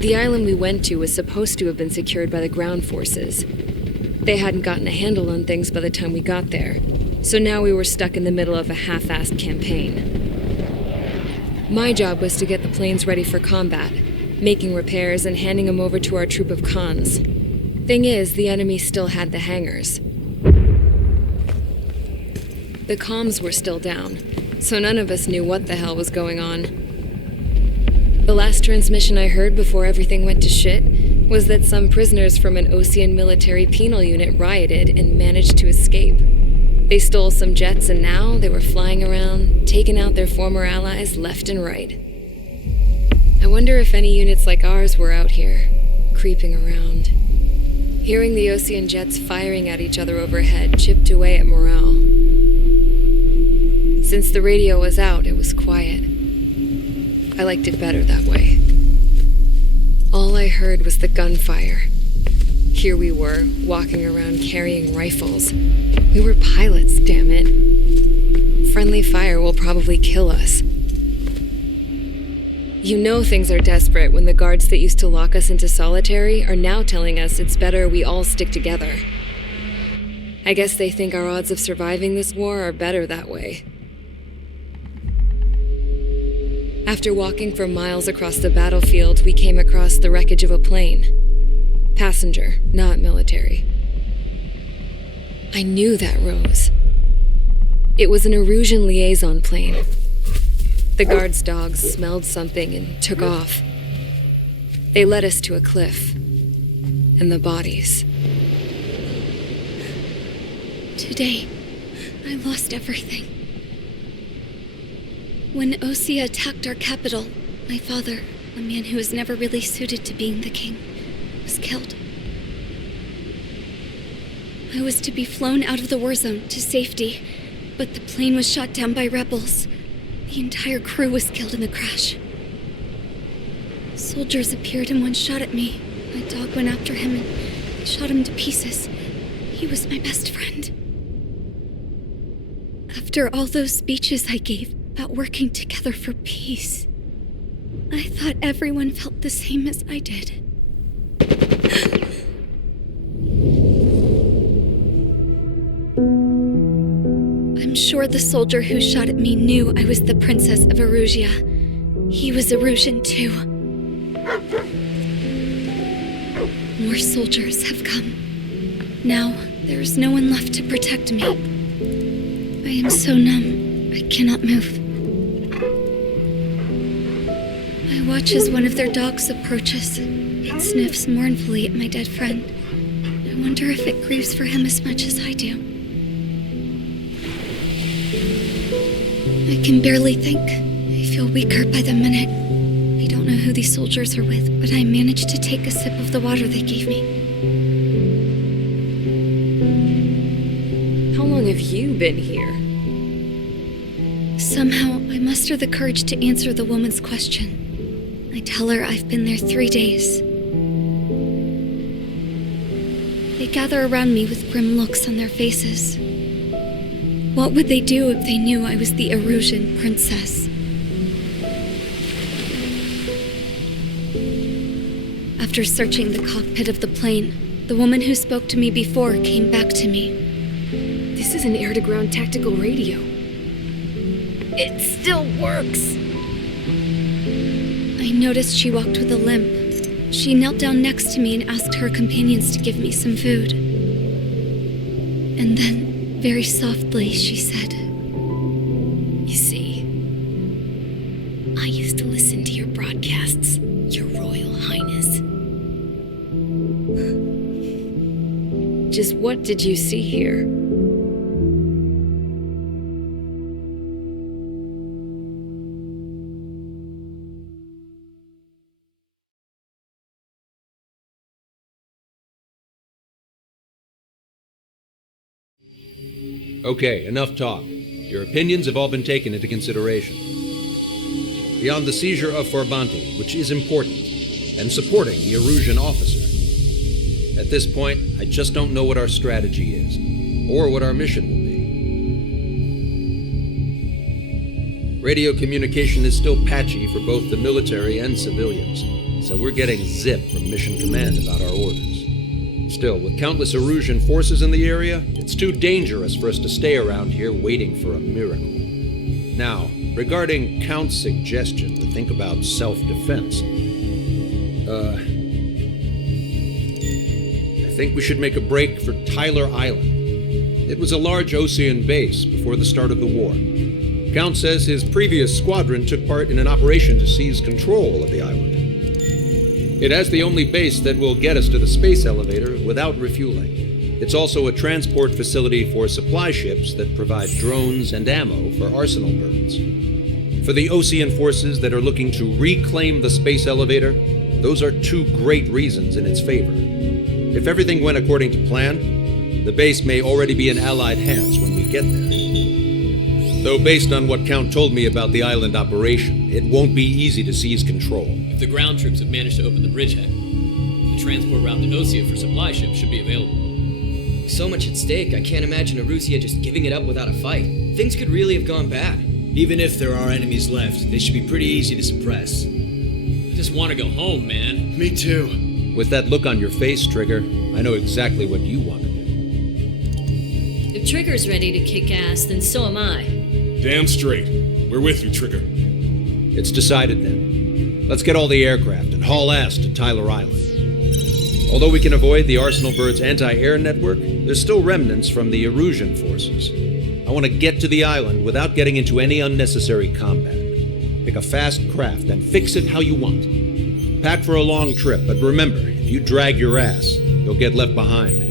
The island we went to was supposed to have been secured by the ground forces. They hadn't gotten a handle on things by the time we got there, so now we were stuck in the middle of a half-assed campaign. My job was to get the planes ready for combat, making repairs and handing them over to our troop of cons. Thing is, the enemy still had the hangars. The comms were still down, so none of us knew what the hell was going on. The last transmission I heard before everything went to shit was that some prisoners from an Osean military penal unit rioted and managed to escape. They stole some jets and now they were flying around, taking out their former allies left and right. I wonder if any units like ours were out here, creeping around. Hearing the Osean jets firing at each other overhead chipped away at morale. Since the radio was out, it was quiet. I liked it better that way. All I heard was the gunfire. Here we were, walking around carrying rifles. We were pilots, damn it. Friendly fire will probably kill us. You know things are desperate when the guards that used to lock us into solitary are now telling us it's better we all stick together. I guess they think our odds of surviving this war are better that way. After walking for miles across the battlefield, we came across the wreckage of a plane. Passenger, not military. I knew that rose. It was an Erusian liaison plane. The guards' dogs smelled something and took off. They led us to a cliff. And the bodies. Today, I lost everything. When Osea attacked our capital, my father, a man who was never really suited to being the king, was killed. I was to be flown out of the war zone to safety, but the plane was shot down by rebels. The entire crew was killed in the crash. Soldiers appeared and one shot at me. My dog went after him and I shot him to pieces. He was my best friend. After all those speeches I gave about working together for peace, I thought everyone felt the same as I did. I'm sure the soldier who shot at me knew I was the Princess of Erusia. He was Erusian too. More soldiers have come. Now, there is no one left to protect me. I am so numb, I cannot move. I watch as one of their dogs approaches. It sniffs mournfully at my dead friend. I wonder if it grieves for him as much as I do. I can barely think. I feel weaker by the minute. I don't know who these soldiers are with, but I managed to take a sip of the water they gave me. How long have you been here? Somehow, I muster the courage to answer the woman's question. I tell her I've been there 3 days. They gather around me with grim looks on their faces. What would they do if they knew I was the Erusian princess? After searching the cockpit of the plane, the woman who spoke to me before came back to me. This is an air-to-ground tactical radio. It still works. I noticed she walked with a limp. She knelt down next to me and asked her companions to give me some food. And then, very softly, she said, "You see, I used to listen to your broadcasts, Your Royal Highness." Just what did you see here? Okay, enough talk. Your opinions have all been taken into consideration. Beyond the seizure of Forbanti, which is important, and supporting the Erusian officer, at this point, I just don't know what our strategy is, or what our mission will be. Radio communication is still patchy for both the military and civilians. so we're getting zip from Mission Command about our orders. Still, with countless Erusian forces in the area, it's too dangerous for us to stay around here waiting for a miracle. Now, regarding Count's suggestion to think about self-defense, I think we should make a break for Tyler Island. It was a large Osean base before the start of the war. Count says his previous squadron took part in an operation to seize control of the island. It has the only base that will get us to the space elevator without refueling. It's also a transport facility for supply ships that provide drones and ammo for arsenal birds. For the Osean forces that are looking to reclaim the space elevator, those are two great reasons in its favor. If everything went according to plan, the base may already be in Allied hands when we get there. Though based on what Count told me about the island operation, it won't be easy to seize control. If the ground troops have managed to open the bridgehead, the transport route to Osea for supply ships should be available. With so much at stake, I can't imagine Erusia just giving it up without a fight. Things could really have gone bad. Even if there are enemies left, they should be pretty easy to suppress. I just want to go home, man. Me too. With that look on your face, Trigger, I know exactly what you want to do. If Trigger's ready to kick ass, then so am I. Damn straight. We're with you, Trigger. It's decided then. Let's get all the aircraft and haul ass to Tyler Island. Although we can avoid the Arsenal Bird's anti-air network, there's still remnants from the Erusian forces. I want to get to the island without getting into any unnecessary combat. Pick a fast craft and fix it how you want. Pack for a long trip, but remember, if you drag your ass, you'll get left behind.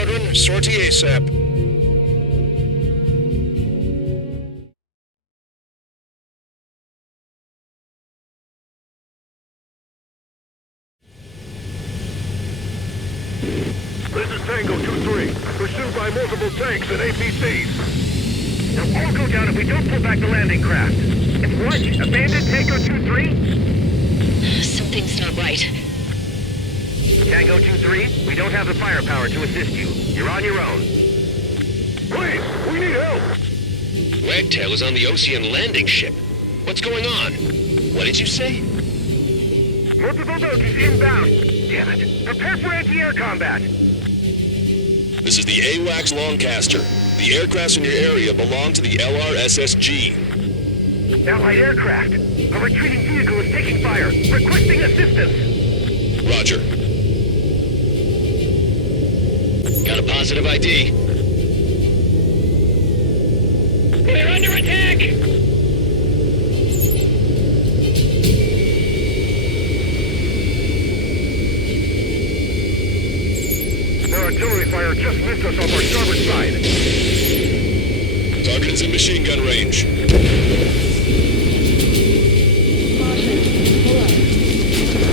Squadron. Sortie ASAP. This is Tango 2-3, pursued by multiple tanks and APCs. They'll all go down if we don't pull back the landing craft. It's what? Abandoned Tango 2-3? Something's not right. Tango 2-3, we don't have the firepower to assist you. You're on your own. Please, we need help! Wagtail is on the Ocean landing ship. What's going on? What did you say? Multiple bogies inbound. Damn it. Prepare for anti-air combat. This is the AWACS Lancaster. The aircrafts in your area belong to the LRSSG. Allied aircraft. A retreating vehicle is taking fire. Requesting assistance. Roger. Got a positive ID. They're under attack! Their artillery fire just missed us off our starboard side. Target is in machine gun range.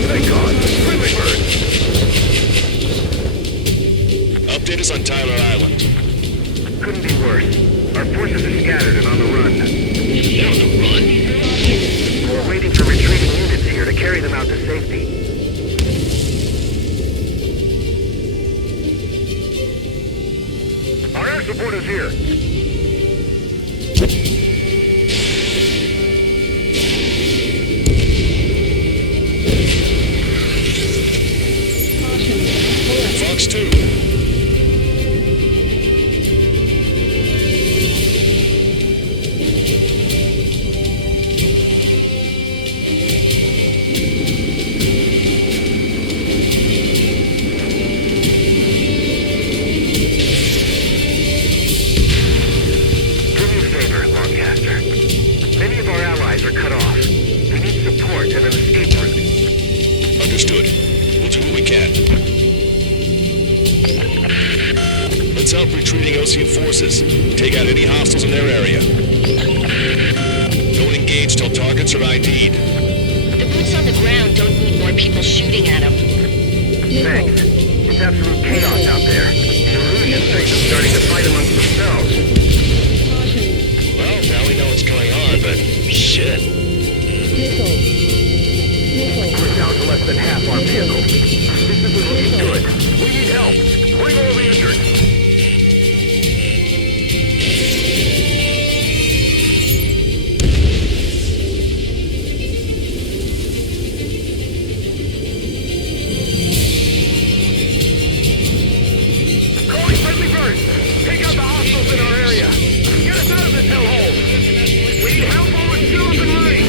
Thank God! Friendly bird! Update us on Tyler Island. Couldn't be worse. Our forces are scattered and on the run. They're on the run? We're waiting for retreating units here to carry them out to safety. Our air support is here. Fox 2. Understood. We'll do what we can. Let's help retreating Ocean forces. Take out any hostiles in their area. Don't engage till targets are ID'd. The boots on the ground don't need more people shooting at them. Thanks. It's absolute chaos out there. The illusion things are starting to fight amongst themselves. Well, now we know what's going on, but shit. We're down to less than half our vehicles. This isn't looking good. We need help. Bring all the injured. Calling friendly birds. Take out the hostiles in our area. Get us out of this hellhole. We need help while we're still up and running.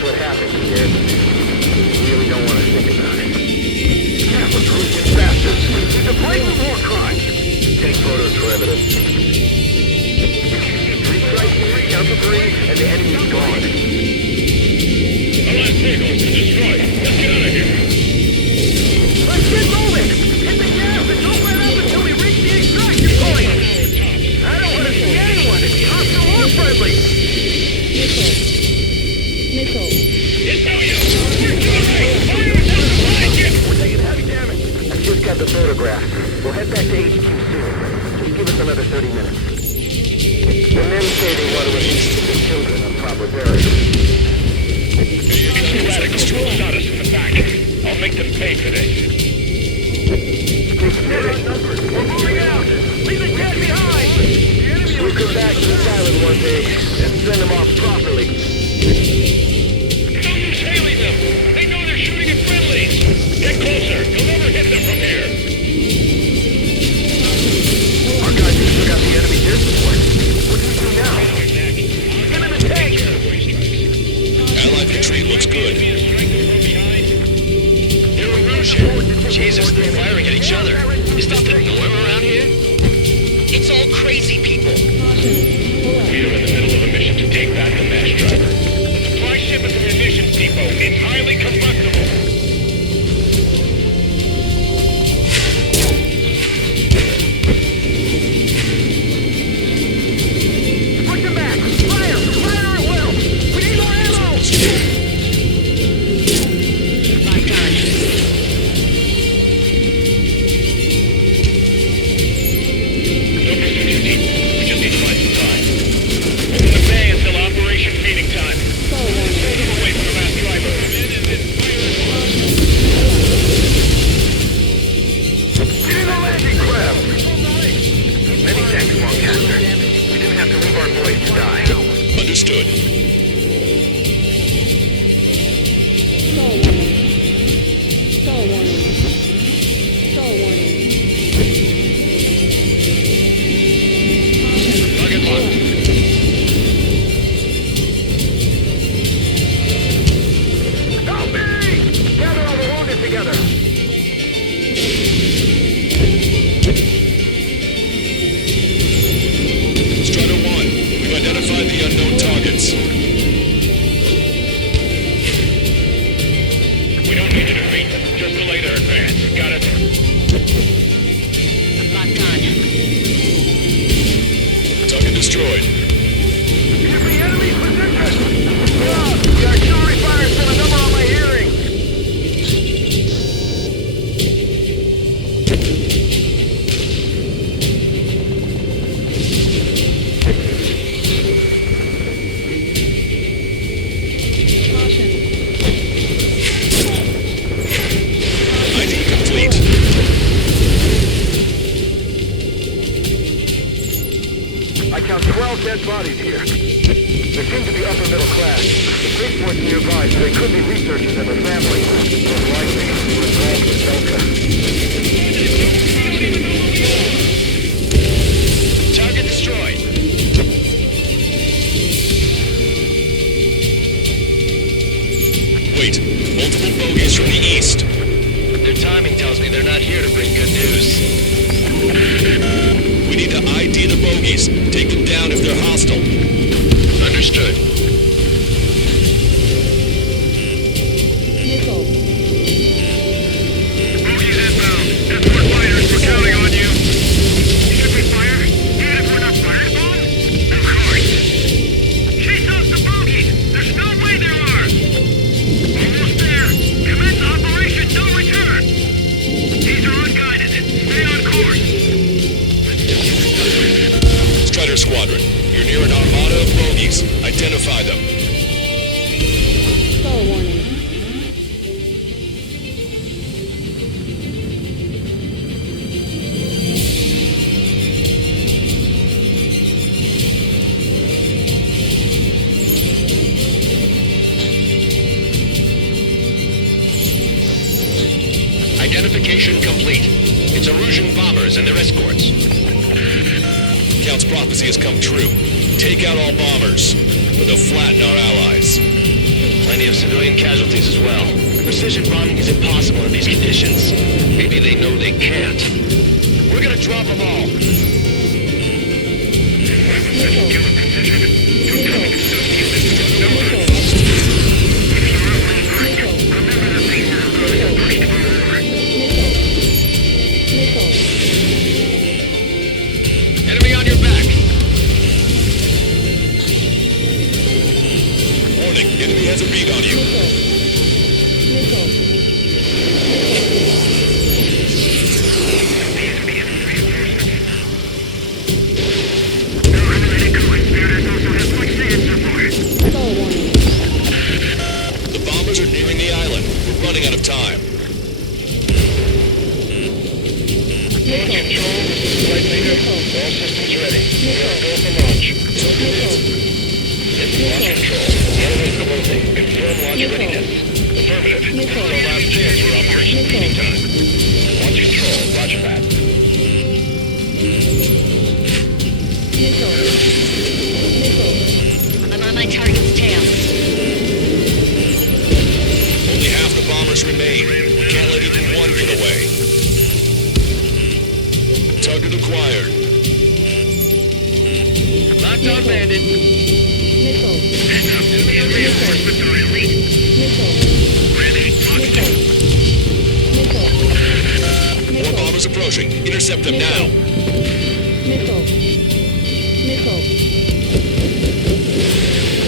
What happened here? We really don't want to think about it. Catholic Russian bastards! He's a blatant war crime! Take photos for evidence. Three strikes, count to three, and the enemy's gone. Allied vehicles been destroyed. Let's get out of here. Let's get moving! Hit the gas and don't let up until we reach the extraction point! I don't want to see anyone, hostile or friendly! It's no use. You're too late. Fire us out behind you. We're taking heavy damage. I just got the photograph. We'll head back to HQ soon. Just give us another 30 minutes. The men say they want to release the children on proper burial. Two radicals shot us in the back. I'll make them pay for this. We're moving out. Leave the dead behind. We'll come back to this island one day and send them off properly. Hailing them! They know they're shooting at friendlies! Get closer! You'll never hit them from here! Our guys have still got the enemy here support. What do we do now? Get in the tank! Allied retreat looks good. crazy people. We are in the middle of a mission to take back the mass driver. The supply ship at the munitions depot is highly combustible. Push him back! Fire! Fire at will! We need more ammo! Locked on. No pursuit too deep. We just need to find some time. Open the bay until operation feeding time. Take him away from the mass driver. Come in and then fire at will. Get in the landing craft! Many thanks, Longcaster. We didn't have to leave our boys to die. Understood. Target locked. Help me! Gather all the wounded together. Strider 1, we've identified the unknown targets. We don't need to defeat them. Just delay their advance. Got it? Locked on. Target destroyed. Enemy position! The artillery fire's been a number on my hearing. ID complete. I count 12 dead bodies here. They seem to be upper middle class. The spaceport's nearby, so they could be researchers and their families. Most likely, they were involved with Delta. Target destroyed. Wait, multiple bogies from the east. Their timing tells me they're not here to bring good news. We need to ID the bogies. Take them down if they're hostile. Understood. Bogies inbound. Escort fighters, we're counting on you. Should we fire? Even if we're not fired upon? Of course. Chase off the bogies! There's no way there are! Almost there. Commence operation no return. These are unguided. Stay on course. Strider Squadron, you're near an armada of bogies. Identify them. Identification complete. It's Erusian bombers and their escorts. Count's prophecy has come true. Take out all bombers, or they'll flatten our allies. Plenty of civilian casualties as well. Precision bombing is impossible in these conditions. Maybe they know they can't. We're gonna drop them all. Enemy on your back. Warning, enemy has a beat on you. The bombers are nearing the island. We're running out of time. Launch control, this is Flight Leader. All systems ready. We are go for launch. Launch control. Runway closing. Confirm launch readiness. Affirmative. This is our last chance for operation feeding time. Launch control. Roger that. I'm on my target's tail. Only half the bombers remain. We can't let even one get away. Target acquired. Locked on bandit. Heads up, enemy reinforcements are elite. Ready, More bombers approaching. Intercept them now.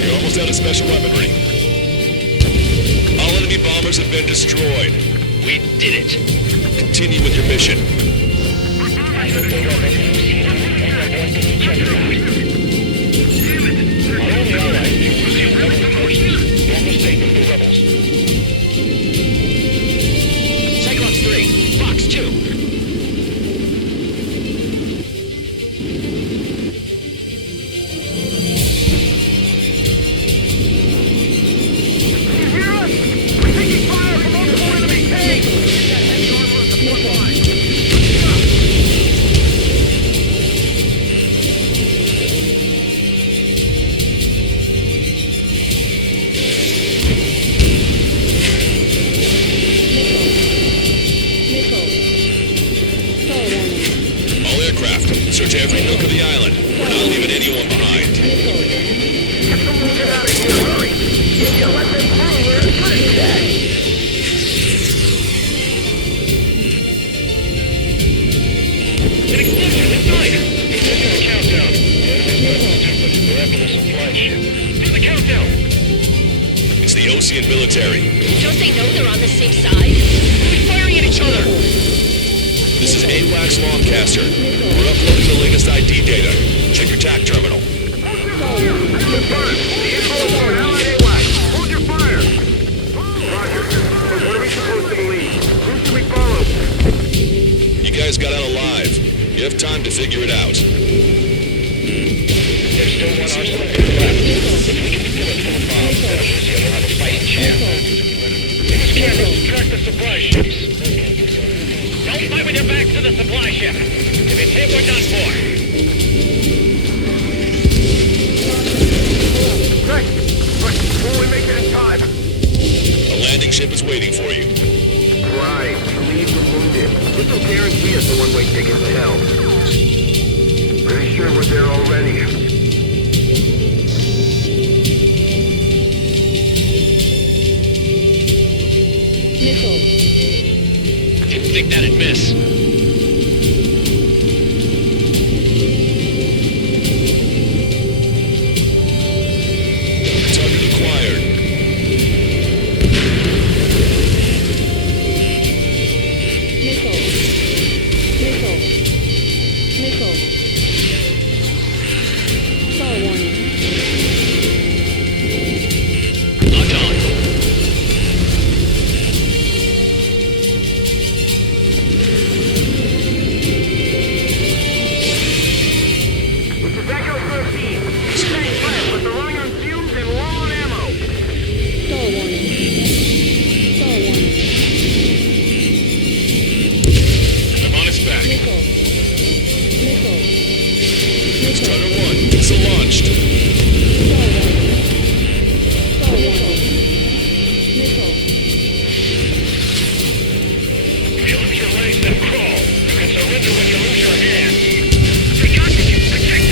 You're almost out of special weaponry. All enemy bombers have been destroyed. We did it. Continue with your mission. Cyclops 3, Fox 2. All aircraft, search every nook of the island. We're not leaving anyone behind. An explosion inside. Do the countdown. We're after the supply ship. Do the countdown. It's the Ocean military. Don't they know they're on the same side? We're firing at each other. This is AWACS Longcaster. We're uploading the latest ID data. Check your TAC terminal. Hold your fire! Roger. What are we supposed to believe? Who should we follow? You guys got out alive. You have time to figure it out. There's still one arsenal left. If we can steal it from the bomb, then Lucia will have a fighting chance. Use cameras to track the supply ships. Don't fight with your back to the supply ship. If it's hit, we're done for. Right. But will we make it in time? A landing ship is waiting for you. Right. Leave the wounded. This will guarantee us a one-way ticket to hell. Pretty sure we're there already. Didn't think that'd miss. Target acquired. Locked on. This is Echo 13. Stay flat, but they're running on fumes and low on ammo. I'm on its back. Starter 1, missile launched. If you lose your legs, then crawl. You can surrender when you lose your hands. We got you. Protect it.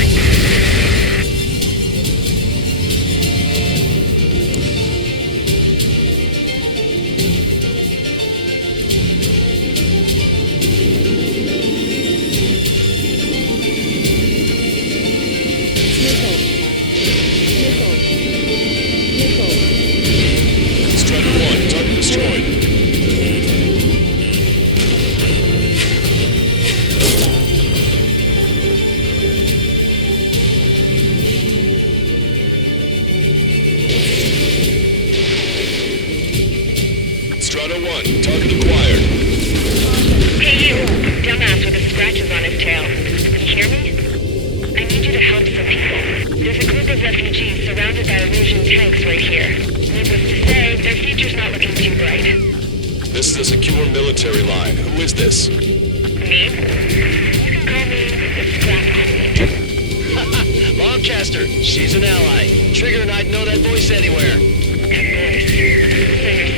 Strider 1, target destroyed. Strider 1, target acquired. Hey you, dumbass with the scratches on his tail. Can you hear me? I need you to help some people. There's a group of refugees surrounded by illusion tanks right here. Needless to say, their future's not looking too bright. This is a secure military line. Who is this? Me? You can call me the Scrap Queen. Longcaster, she's an ally. Trigger and I'd know that voice anywhere. That voice. So you're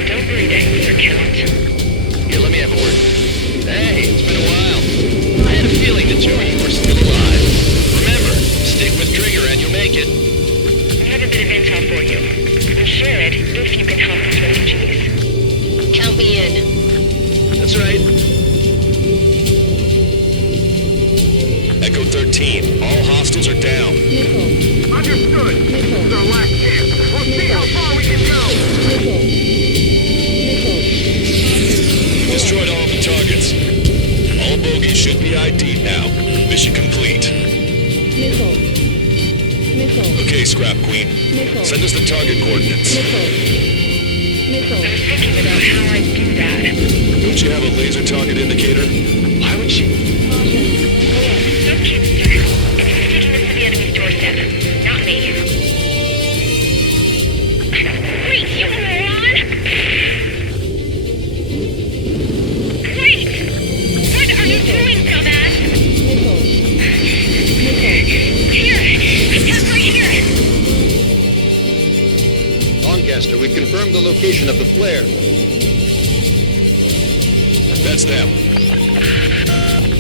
still breathing, Sir Count. Here, let me have a word. Hey, it's been a while. I had a feeling the two of you were still alive. Remember, stick with Trigger and you'll Echo 13. All hostiles are down. Understood. This is our last chance. We'll see how far we can go. Destroyed all of the targets. All bogies should be ID'd now. Mission complete. Okay, Scrap Queen. Send us the target coordinates. I was thinking about how I'd do that. Don't you have a laser target indicator? Why would she? Okay, mister. It's taking us to the enemy's doorstep. Not me. Wait, you moron! Wait! What are you doing, dumbass? Here! Attack right here! Lancaster, we've confirmed the location of the flare. That's them.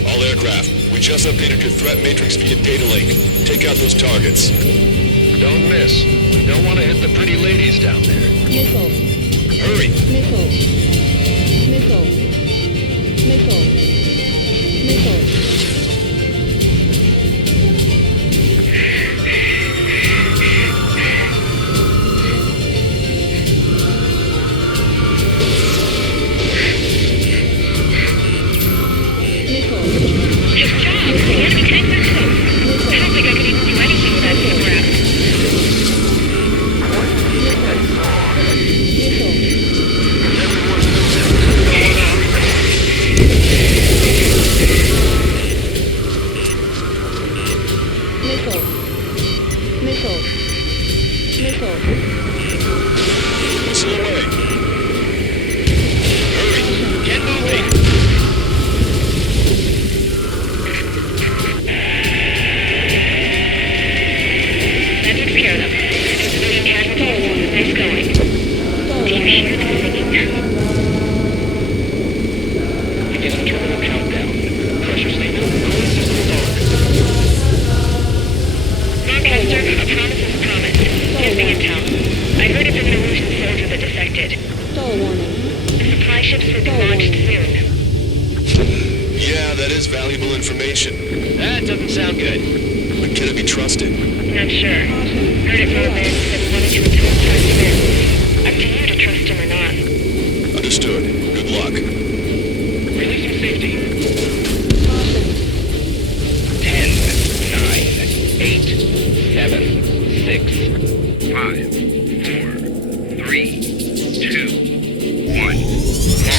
All aircraft, we just updated your threat matrix via data link. Take out those targets. Don't miss. We don't want to hit the pretty ladies down there. Hurry! Good job! The enemy tanks are close. I don't think I could even do anything with that photograph. Missile away. Hurry! Get moving! That takes care of them. No civilian casualties. Nice going. Do you hear them singing? Begin a terminal countdown. Pressure statement. Cooling system start. Lancaster, a promise is a promise. Here's the intel. I heard it's an illusion soldier that defected. The supply ships will be launched soon. Yeah, that is valuable information. That doesn't sound good. But can it be trusted? Not sure. Heard it from a man who said he wanted to attempt trust men. Up to you to trust him or not. Understood. Good luck. Releasing safety. 10, 9, 8, 7, 6, 5, 4, 3, 2, 1.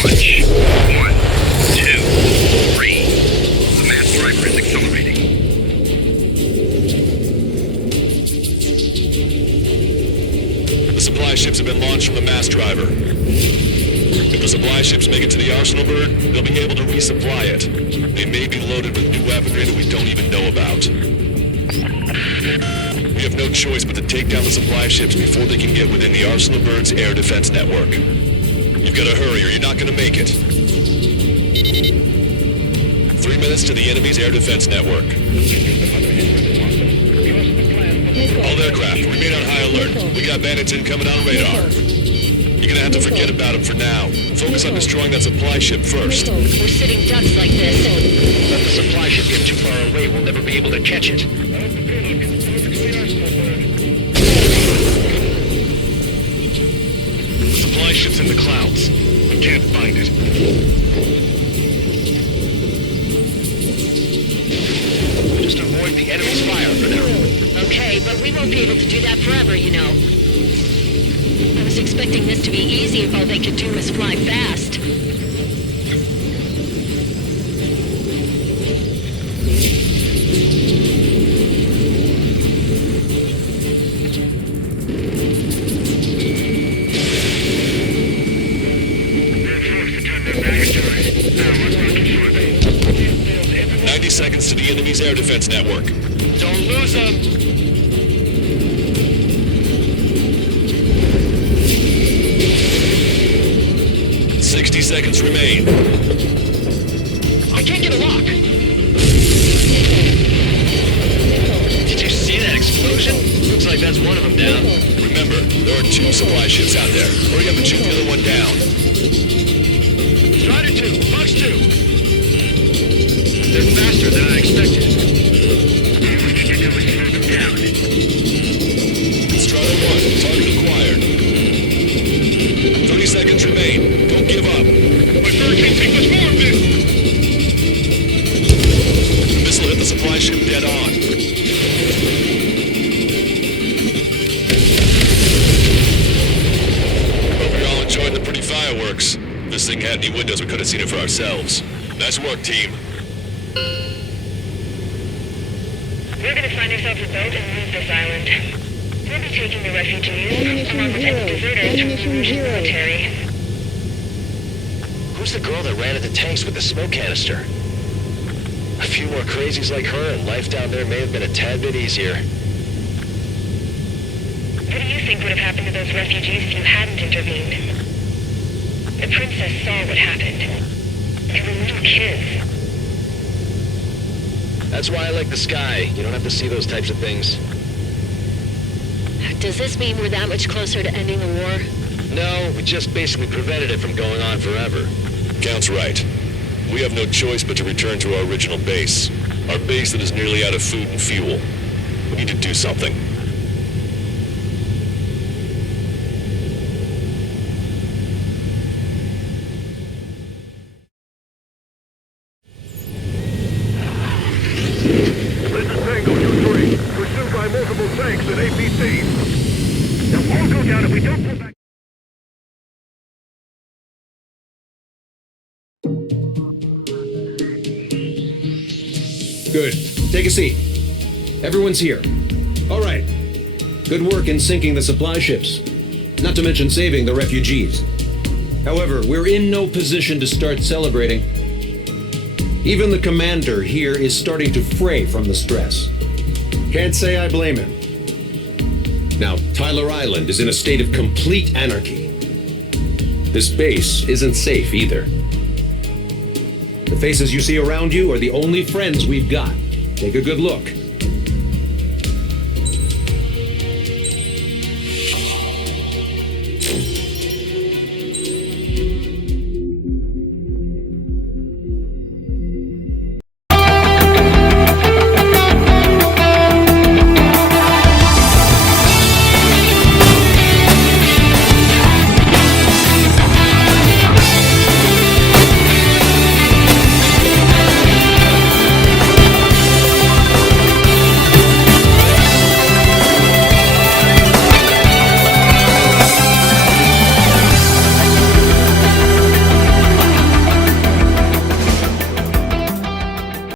Launch. 1, 2, 3. The mass driver is accelerating. The supply ships have been launched from the mass driver. If the supply ships make it to the Arsenal bird, they'll be able to resupply it. They may be loaded with new weaponry that we don't even know about. We have no choice but to take down the supply ships before they can get within the Arsenal bird's air defense network. You've got to hurry or you're not going to make it. 3 minutes to the enemy's air defense network. All aircraft, remain on high alert. We got bandits incoming on radar. You're gonna have to forget about them for now. Focus on destroying that supply ship first. We're sitting ducks like this. Let the supply ship get too far away, we'll never be able to catch it. Supply ship's in the clouds. We can't find it. Just avoid the enemy's fire for now. Okay, but we won't be able to do that forever, you know. I was expecting this to be easy if all they could do was fly fast. They're forced to turn their backs to us. Now we're making sure they... 90 seconds to the enemy's air defense network. Don't lose them! 60 seconds remain. I can't get a lock! Did you see that explosion? Looks like that's one of them down. Remember, there are 2 supply ships out there. Hurry up and shoot the other one down. Strider 2, Fox 2. They're faster than I expected. on. Hope you all enjoyed the pretty fireworks. If this thing had any windows, we could have seen it for ourselves. Nice work, team. We're gonna find ourselves a boat and move this island. We'll be taking the refugees, along with any deserters from the Russian military. Who's the girl that ran at the tanks with the smoke canister? A few more crazies like her, and life down there may have been a tad bit easier. What do you think would have happened to those refugees if you hadn't intervened? The princess saw what happened. They were little kids. That's why I like the sky. You don't have to see those types of things. Does this mean we're that much closer to ending the war? No, we just basically prevented it from going on forever. Count's right. We have no choice but to return to our original base. Our base that is nearly out of food and fuel. We need to do something. This is Tango 2-3. Pursued by multiple tanks and APCs. They'll all go down if we don't pull back. Good. Take a seat. Everyone's here. All right. Good work in sinking the supply ships. Not to mention saving the refugees. However, we're in no position to start celebrating. Even the commander here is starting to fray from the stress. Can't say I blame him. Now, Tyler Island is in a state of complete anarchy. This base isn't safe either. The faces you see around you are the only friends we've got. Take a good look.